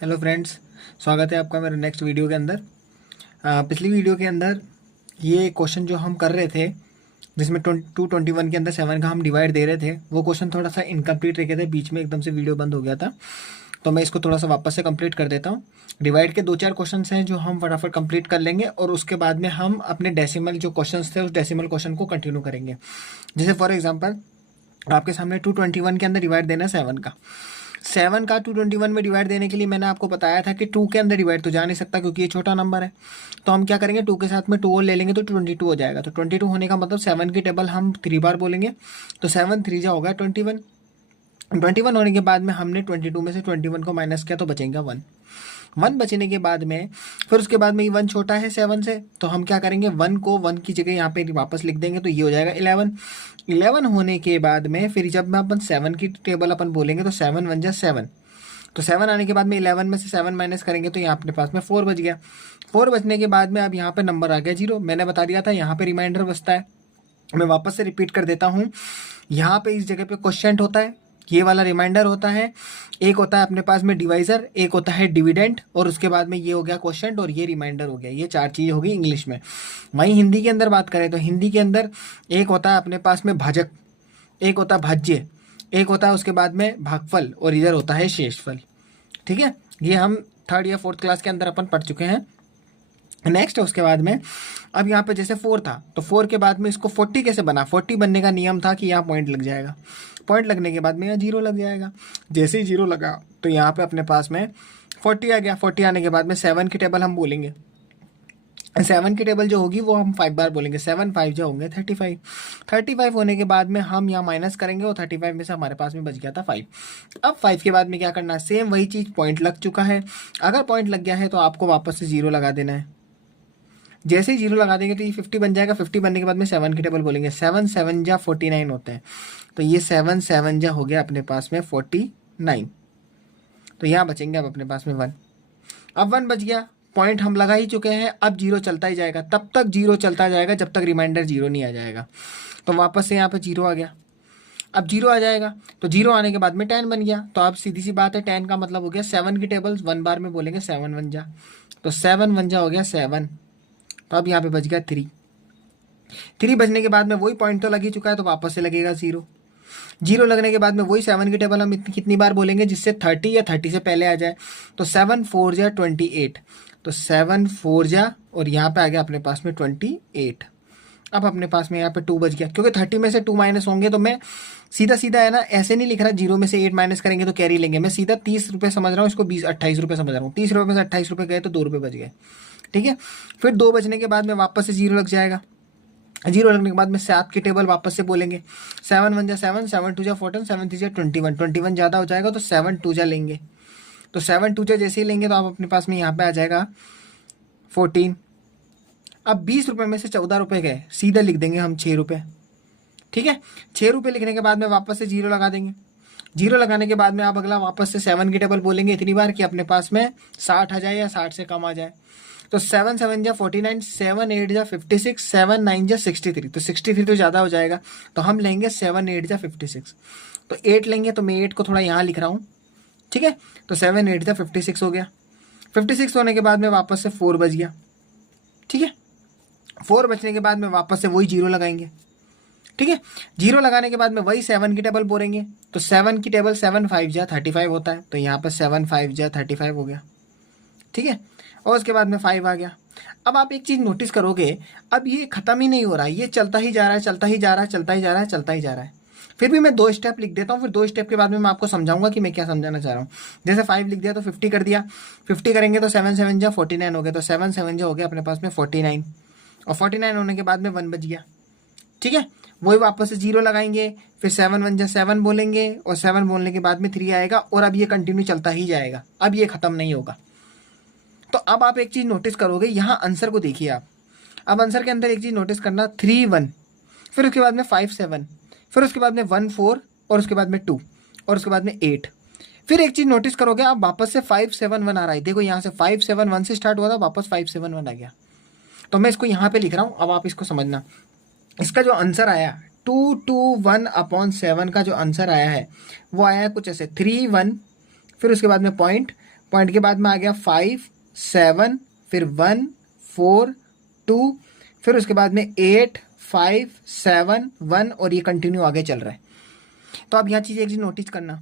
Hello friends, स्वागत है आपका मेरे नेक्स्ट वीडियो के अंदर। पिछली वीडियो के अंदर ये क्वेश्चन जो हम कर रहे थे जिसमें 221 के अंदर 7 का हम डिवाइड दे रहे थे, वो क्वेश्चन थोड़ा सा इनकम्प्लीट रह गया था, बीच में एकदम से वीडियो बंद हो गया था। तो मैं इसको थोड़ा सा वापस से कंप्लीट कर देता हूँ। डिवाइड के 2-4 क्वेश्चन हैं जो हम फटाफट कंप्लीट कर लेंगे और उसके बाद में हम अपने डेसिमल जो क्वेश्चन थे उस डेसिमल क्वेश्चन को कंटिन्यू करेंगे। जैसे फॉर एग्जाम्पल आपके सामने 221 के अंदर डिवाइड देना है 7 का। 7 का 221 में डिवाइड देने के लिए मैंने आपको बताया था कि 2 के अंदर डिवाइड तो जा नहीं सकता क्योंकि ये छोटा नंबर है। तो हम क्या करेंगे, 2 के साथ में 2 और ले लेंगे तो 22 हो जाएगा। तो 22 होने का मतलब 7 की टेबल हम 3 बार बोलेंगे, तो 7 3 जा होगा 21। 21 होने के बाद में हमने 22 में से 21 को माइनस किया तो बचेगा 1। 1 बचने के बाद में फिर उसके बाद में ये 1 छोटा है 7 से, तो हम क्या करेंगे, 1 को 1 की जगह यहाँ पे वापस लिख देंगे तो ये हो जाएगा 11। 11 होने के बाद में फिर जब मैं अपन 7 की टेबल अपन बोलेंगे तो 7 1 जा 7। तो 7 आने के बाद में 11 में से 7 माइनस करेंगे तो यहाँ अपने पास में 4 बच गया। 4 बचने के बाद में अब यहाँ पे नंबर आ गया 0। मैंने बता दिया था यहाँ पे रिमाइंडर बचता है। मैं वापस से रिपीट कर देता हूँ, यहाँ पे इस जगह पे क्वोशिएंट होता है, ये वाला रिमाइंडर होता है, एक होता है अपने पास में डिवाइजर, एक होता है डिविडेंड, और उसके बाद में ये हो गया क्वोशिएंट और ये रिमाइंडर हो गया। ये 4 चीज़ें होगी इंग्लिश में। वहीं हिंदी के अंदर बात करें तो हिंदी के अंदर एक होता है अपने पास में भाजक, एक होता है भाज्य, एक होता है उसके बाद में भागफल और इधर होता है शेषफल। ठीक है, ये हम 3rd या 4th क्लास के अंदर अपन पढ़ चुके हैं। नेक्स्ट उसके बाद में अब यहाँ पे जैसे 4 था तो 4 के बाद में इसको 40 कैसे बना। 40 बनने का नियम था कि यहाँ पॉइंट लग जाएगा, पॉइंट लगने के बाद में यहाँ 0 लग जाएगा। जैसे ही 0 लगा तो यहाँ पे अपने पास में 40 आ गया। 40 आने के बाद में 7 की टेबल हम बोलेंगे। 7 की टेबल जो होगी वो हम 5 बार बोलेंगे। 7 5 जो होंगे 35। 35 होने के बाद में हम यहाँ माइनस करेंगे और 35 में से हमारे पास में बच गया था 5। अब 5 के बाद में क्या करना है, सेम वही चीज़, पॉइंट लग चुका है। अगर पॉइंट लग गया है तो आपको वापस से 0 लगा देना है। जैसे ही 0 लगा देंगे तो ये 50 बन जाएगा। 50 बनने के बाद में 7 की टेबल बोलेंगे। 7 7 जा 49 होते हैं, तो ये 7 7 जा हो गया अपने पास में 49। तो यहाँ बचेंगे अब अपने पास में 1। अब 1 बच गया, पॉइंट हम लगा ही चुके हैं। अब 0 चलता ही जाएगा, तब तक 0 चलता जाएगा जब तक रिमाइंडर 0 नहीं आ जाएगा। तो वापस से यहाँ पे 0 आ गया। अब 0 आ जाएगा तो 0 आने के बाद में 10 बन गया। तो अब सीधी सी बात है, 10 का मतलब हो गया 7 की टेबल 1 बार में बोलेंगे। 7 1 जा, तो 7 1 जा हो गया 7। तो अब यहाँ पे बच गया 3। 3 बजने के बाद में वही पॉइंट तो लग ही चुका है तो वापस से लगेगा 0। 0 लगने के बाद में वही 7 की टेबल हम कितनी बार बोलेंगे जिससे 30 या 30 से पहले आ जाए। तो 7 4 जा 28, तो 7 4 जा और यहाँ पे आ गया अपने पास में 28। अब अपने पास में यहाँ पे 2 बच गया, क्योंकि 30 में से 2 माइनस होंगे तो मैं सीधा सीधा है ना, ऐसे नहीं लिख रहा 0 में से 8 माइनस करेंगे तो कैरी लेंगे। मैं सीधा 30 रुपये समझ रहा हूँ, इसको 28 रुपये समझ रहा हूँ। 30 रुपये में से 28 रुपये गए तो 2 रुपये बच गए। ठीक है, फिर 2 बचने के बाद में वापस से 0 लग जाएगा। 0 लगने के बाद में 7 की टेबल वापस से बोलेंगे। 7 1 जा 7, 7 2 जा 14, 7 3 जा 21। 21 ज़्यादा हो जाएगा तो 7 2 जा लेंगे। तो 7 2 जा जैसे ही लेंगे तो आप अपने पास में यहाँ पे आ जाएगा 14। अब 20 रुपये में से 14 रुपये गए, सीधा लिख देंगे हम 6 रुपये। ठीक है, 6 रुपये लिखने के बाद में वापस से 0 लगा देंगे। 0 लगाने के बाद में आप अगला वापस से 7 की टेबल बोलेंगे इतनी बार कि अपने पास में 60 आ जाए या 60 से कम आ जाए। तो 7 7 जा 49, 7 8 जा 56, 7 9 जा 63। तो 63 तो ज़्यादा हो जाएगा, तो हम लेंगे 7 8 जा 56। तो 8 लेंगे, तो मैं 8 को थोड़ा यहाँ लिख रहा हूँ। ठीक है, तो 7 8 जा 56 हो गया। 56 होने के बाद में वापस से 4 बच गया। ठीक है, 4 बचने के बाद में वापस से वही 0 लगाएंगे। ठीक है, 0 लगाने के बाद में वही 7 की टेबल बोलेंगे। तो 7 की टेबल 7 5 जा 35 होता है, तो यहाँ पर 7 5 जा 35 हो गया। ठीक है, और उसके बाद में 5 आ गया। अब आप एक चीज़ नोटिस करोगे, अब ये ख़त्म ही नहीं हो रहा है, ये चलता ही जा रहा है, चलता ही जा रहा है, चलता ही जा रहा है, चलता ही जा रहा है। फिर भी मैं 2 स्टेप लिख देता हूँ, फिर 2 स्टेप के बाद में मैं आपको समझाऊंगा कि मैं क्या समझाना चाह रहा हूँ। जैसे 5 लिख दिया तो 50 कर दिया। 50 करेंगे तो 7 7 जा 49 हो गया, तो 7 7 जा हो गया अपने पास में 49। और 49 होने के बाद में 1 बच गया। ठीक है, वही वापस से 0 लगाएंगे, फिर 7 1 जा 7 बोलेंगे और 7 बोलने के बाद में 3 आएगा, और अब ये कंटिन्यू चलता ही जाएगा, अब ये ख़त्म नहीं होगा। तो अब आप एक चीज़ नोटिस करोगे, यहाँ आंसर को देखिए आप। अब आंसर के अंदर एक चीज़ नोटिस करना, 3 1, फिर उसके बाद में 5 7, फिर उसके बाद में 1 4, और उसके बाद में 2, और उसके बाद में 8। फिर एक चीज़ नोटिस करोगे आप, वापस से 5 7 1 आ रहा है। देखो यहाँ से 5 7 1 से स्टार्ट हुआ था, वापस 5 7 1 आ गया। तो मैं इसको यहाँ पे लिख रहा हूँ, अब आप इसको समझना। इसका जो आंसर आया 221/7 का जो आंसर आया है वो आया है कुछ ऐसे 3 1, फिर उसके बाद में पॉइंट पॉइंट के बाद में आ गया 5 7, फिर 1 4 2, फिर उसके बाद में 8 5 7 1, और ये कंटिन्यू आगे चल रहा है। तो आप यहाँ चीज़ एक चीज़ नोटिस करना,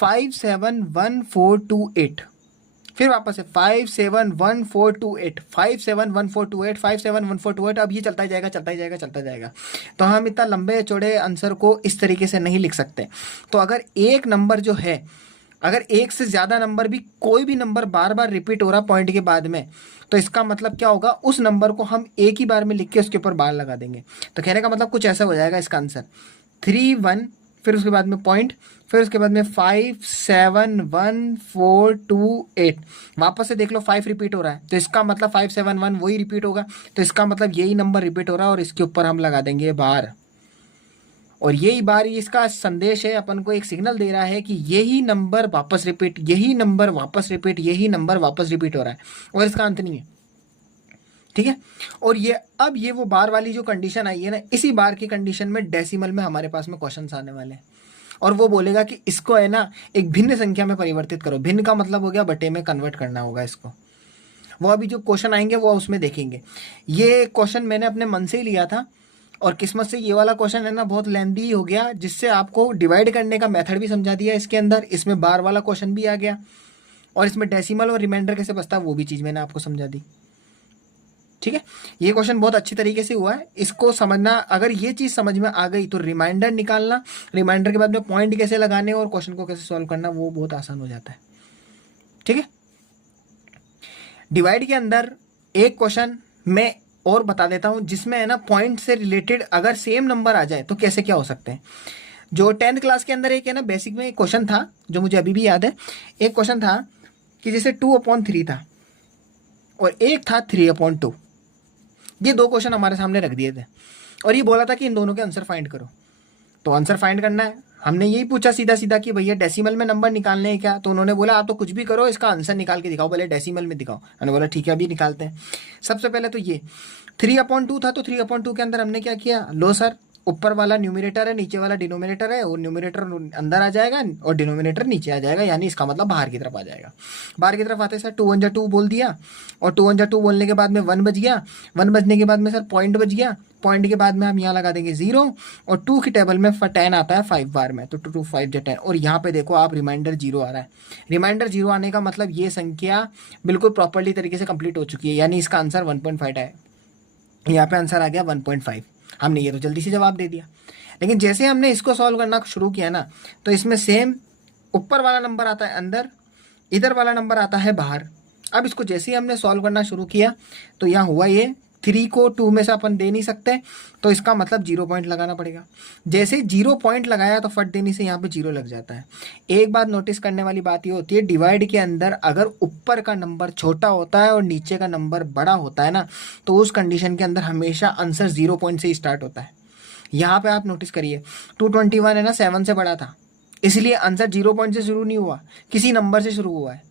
5 7 1 4 2 8, फिर वापस से 5 7 1 4 2 8, 5 7 1 4 2 8, 5 7 1 4 2 8। अब ये चलता ही जाएगा चलता ही जाएगा चलता जाएगा। तो हम इतना लंबे चौड़े आंसर को इस तरीके से नहीं लिख सकते। तो अगर एक नंबर जो है, अगर एक से ज़्यादा नंबर भी, कोई भी नंबर बार बार रिपीट हो रहा पॉइंट के बाद में, तो इसका मतलब क्या होगा, उस नंबर को हम एक ही बार में लिख के उसके ऊपर बार लगा देंगे। तो कहने का मतलब कुछ ऐसा हो जाएगा इसका आंसर 3 1, फिर उसके बाद में पॉइंट, फिर उसके बाद में 5 7 1 4 2 8। वापस से देख लो 5 रिपीट हो रहा है, तो इसका मतलब 5 7 1 वही रिपीट होगा। तो इसका मतलब यही नंबर रिपीट हो रहा है और इसके ऊपर हम लगा देंगे बार। और यही बार इसका संदेश है, अपन को एक सिग्नल दे रहा है कि यही नंबर वापस रिपीट, यही नंबर वापस रिपीट, यही नंबर वापस रिपीट हो रहा है, और इसका अंत नहीं है। ठीक है। और ये अब ये वो बार वाली जो कंडीशन आई है ना, इसी बार की कंडीशन में डेसिमल में हमारे पास में क्वेश्चंस आने वाले हैं। और वो बोलेगा कि इसको है ना एक भिन्न संख्या में परिवर्तित करो। भिन्न का मतलब हो गया बटे में कन्वर्ट करना होगा इसको। वो अभी जो क्वेश्चन आएंगे वो उसमें देखेंगे। ये क्वेश्चन मैंने अपने मन से ही लिया था, और किस्मत से ये वाला क्वेश्चन है ना बहुत लेंदी हो गया, जिससे आपको डिवाइड करने का मेथड भी समझा दिया इसके अंदर। इसमें बार वाला क्वेश्चन भी आ गया, और इसमें डेसिमल और रिमाइंडर कैसे बचता है वो भी चीज़ मैंने आपको समझा दी। ठीक है। ये क्वेश्चन बहुत अच्छी तरीके से हुआ है, इसको समझना। अगर ये चीज़ समझ में आ गई तो रिमाइंडर निकालना, रिमाइंडर के बाद में पॉइंट कैसे लगाने और क्वेश्चन को कैसे सॉल्व करना, वो बहुत आसान हो जाता है। ठीक है। डिवाइड के अंदर एक क्वेश्चन मैं और बता देता हूं, जिसमें है ना पॉइंट से रिलेटेड अगर सेम नंबर आ जाए तो कैसे क्या हो सकते हैं। जो 10th क्लास के अंदर एक है ना बेसिक में एक क्वेश्चन था, जो मुझे अभी भी याद है। एक क्वेश्चन था कि जैसे 2/3 था और एक था 3/2। ये दो क्वेश्चन हमारे सामने रख दिए थे, और ये बोला था कि इन दोनों के आंसर फाइंड करो। तो आंसर फाइंड करना है, हमने यही पूछा सीधा सीधा कि भैया डेसिमल में नंबर निकालने हैं क्या। तो उन्होंने बोला आप तो कुछ भी करो, इसका आंसर निकाल के दिखाओ, बोले डेसिमल में दिखाओ। मैंने बोला ठीक है अभी निकालते हैं। सबसे पहले तो ये 3/2 था, तो 3/2 के अंदर हमने क्या किया, लो सर ऊपर वाला न्यूमिनेटर है, नीचे वाला डिनोमिनेटर है, और न्यूमिनेटर अंदर आ जाएगा और डिनोमिनेटर नीचे आ जाएगा, यानी इसका मतलब बाहर की तरफ आ जाएगा। बाहर की तरफ आते सर 2 1 2 बोल दिया, और 2 1 2 बोलने के बाद में 1 बज गया। 1 बजने के बाद में सर पॉइंट बज गया। पॉइंट के बाद में हम यहाँ लगा देंगे 0, और 2 की टेबल में 10 आता है 5 बार में, तो 2 2 5 10। और यहाँ पे देखो आप रिमाइंडर 0 आ रहा है। रिमाइंडर 0 आने का मतलब ये संख्या बिल्कुल प्रॉपर्ली तरीके से कंप्लीट हो चुकी है, यानी इसका आंसर 1.5 है। यहाँ पे आंसर आ गया 1.5। हमने ये तो जल्दी से जवाब दे दिया। लेकिन जैसे हमने इसको सॉल्व करना शुरू किया ना, तो इसमें सेम ऊपर वाला नंबर आता है अंदर, इधर वाला नंबर आता है बाहर। अब इसको जैसे ही हमने सॉल्व करना शुरू किया तो यहाँ हुआ ये 3 को 2 में से अपन दे नहीं सकते, तो इसका मतलब 0 पॉइंट लगाना पड़ेगा। जैसे ही 0 पॉइंट लगाया तो फट देने से यहाँ पे 0 लग जाता है। एक बात नोटिस करने वाली बात ये होती है, डिवाइड के अंदर अगर ऊपर का नंबर छोटा होता है और नीचे का नंबर बड़ा होता है ना, तो उस कंडीशन के अंदर हमेशा आंसर 0 पॉइंट से ही स्टार्ट होता है। यहाँ पे आप नोटिस करिए 221 है ना 7 से बड़ा था, इसलिए आंसर 0 पॉइंट से शुरू नहीं हुआ, किसी नंबर से शुरू हुआ है।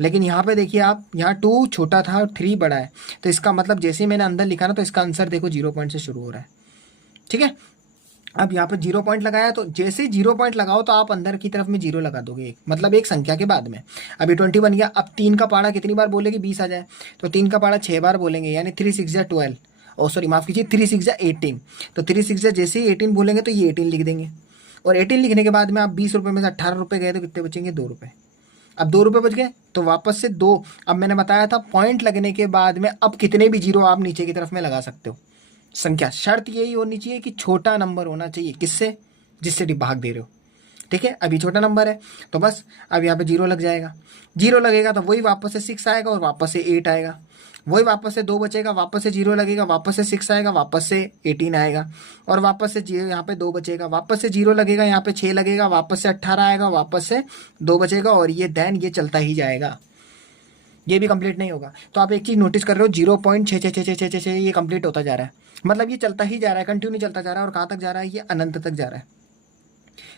लेकिन यहाँ पे देखिए आप, यहाँ 2 छोटा था और 3 बड़ा है, तो इसका मतलब जैसे ही मैंने अंदर लिखा ना, तो इसका आंसर देखो 0 पॉइंट से शुरू हो रहा है। ठीक है। अब यहाँ पे 0 पॉइंट लगाया, तो जैसे ही 0 पॉइंट लगाओ तो आप अंदर की तरफ में 0 लगा दोगे, एक मतलब एक संख्या के बाद में। अभी 20 बन गया। अब 3 का पाड़ा कितनी बार बोलेंगे, 20 आ जाए, तो 3 का पाड़ा 6 बार बोलेंगे, यानी 3 6 या 12, और सॉरी माफ़ कीजिए 3 6 या 18। तो 3 6 जैसे ही 18 बोलेंगे तो ये 18 लिख देंगे, और 18 लिखने के बाद में आप 20 रुपये में से 18 रुपये गए तो कितने बचेंगे, 2 रुपये। अब 2 रुपये बच गए तो वापस से 2। अब मैंने बताया था पॉइंट लगने के बाद में अब कितने भी 0 आप नीचे की तरफ में लगा सकते हो। संख्या शर्त यही होनी चाहिए कि छोटा नंबर होना चाहिए, किससे, जिससे भाग दे रहे हो। ठीक है। अभी छोटा नंबर है तो बस अब यहाँ पे 0 लग जाएगा। 0 लगेगा तो वही वापस से 6 आएगा और वापस से 8 आएगा, वही वापस से 2 बचेगा, वापस से 0 लगेगा, वापस से 6 आएगा, वापस से 18 आएगा, और वापस से 0 यहाँ पे 2 बचेगा, वापस से 0 लगेगा, यहाँ पे 6 लगेगा, वापस से 18 आएगा, वापस से 2 बचेगा, और ये देन ये चलता ही जाएगा, ये भी कंप्लीट नहीं होगा। तो आप एक चीज़ नोटिस कर रहे हो 0.66666 ये कंप्लीट होता जा रहा है, मतलब ये चलता ही जा रहा है, कंटिन्यू चलता जा रहा है। और कहाँ तक जा रहा है, ये अनंत तक जा रहा है।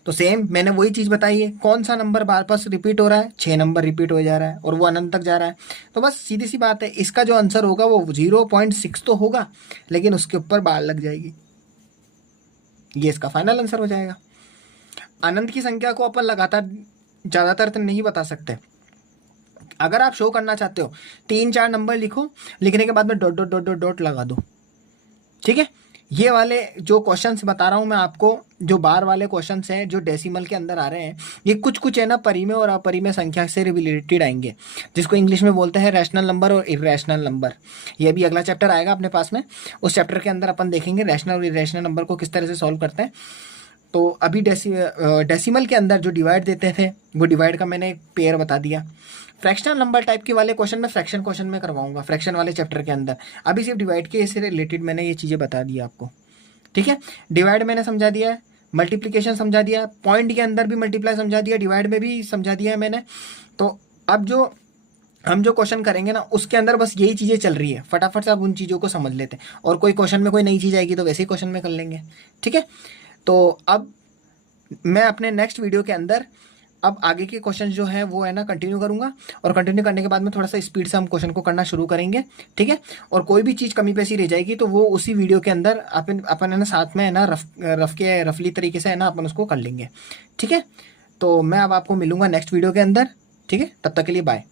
तो सेम मैंने वही चीज़ बताई है, कौन सा नंबर बार पास रिपीट हो रहा है, 6 नंबर रिपीट हो जा रहा है और वो अनंत तक जा रहा है। तो बस सीधी सी बात है, इसका जो आंसर होगा वो 0.6 तो होगा, लेकिन उसके ऊपर बार लग जाएगी, ये इसका फाइनल आंसर हो जाएगा। अनंत की संख्या को अपन लगातार ज़्यादातर तो नहीं बता सकते, अगर आप शो करना चाहते हो 3-4 नंबर लिखो, लिखने के बाद में dot dot dot dot dot लगा दो, ठीक है। ये वाले जो क्वेश्चंस बता रहा हूँ मैं आपको, जो बार वाले क्वेश्चंस हैं जो डेसिमल के अंदर आ रहे हैं, ये कुछ कुछ है ना परिमेय और अपरिमेय संख्या से रिलेटेड आएंगे, जिसको इंग्लिश में बोलते हैं रैशनल नंबर और इरेशनल नंबर। ये भी अगला चैप्टर आएगा अपने पास में, उस चैप्टर के अंदर अपन देखेंगे रैशनल और इरेशनल नंबर को किस तरह से सॉल्व करते हैं। तो अभी डेसिमल के अंदर जो डिवाइड देते थे वो डिवाइड का मैंने एक पेयर बता दिया। फ्रैक्शनल नंबर टाइप के वाले क्वेश्चन में फ्रैक्शन क्वेश्चन में करवाऊंगा, फ्रैक्शन वाले चैप्टर के अंदर। अभी सिर्फ डिवाइड के से रिलेटेड मैंने ये चीज़ें बता दी आपको, ठीक है। डिवाइड मैंने समझा दिया है, मल्टीप्लिकेशन समझा दिया है, पॉइंट के अंदर भी मल्टीप्लाई समझा दिया, डिवाइड में भी समझा दिया है मैंने। तो अब जो हम जो क्वेश्चन करेंगे ना उसके अंदर बस यही चीज़ें चल रही है, फटाफट से आप उन चीज़ों को समझ लेते हैं, और कोई क्वेश्चन में कोई नई चीज़ आएगी तो वैसे ही क्वेश्चन में कर लेंगे, ठीक है। तो अब मैं अपने नेक्स्ट वीडियो के अंदर अब आगे के क्वेश्चन जो है वो है ना कंटिन्यू करूंगा, और कंटिन्यू करने के बाद में थोड़ा सा स्पीड से हम क्वेश्चन को करना शुरू करेंगे, ठीक है। और कोई भी चीज़ कमी पेशी रह जाएगी तो वो उसी वीडियो के अंदर अपन है ना साथ में है ना रफली तरीके से है ना अपन उसको कर लेंगे, ठीक है। तो मैं अब आपको मिलूंगा नेक्स्ट वीडियो के अंदर, ठीक है। तब तक के लिए बाय।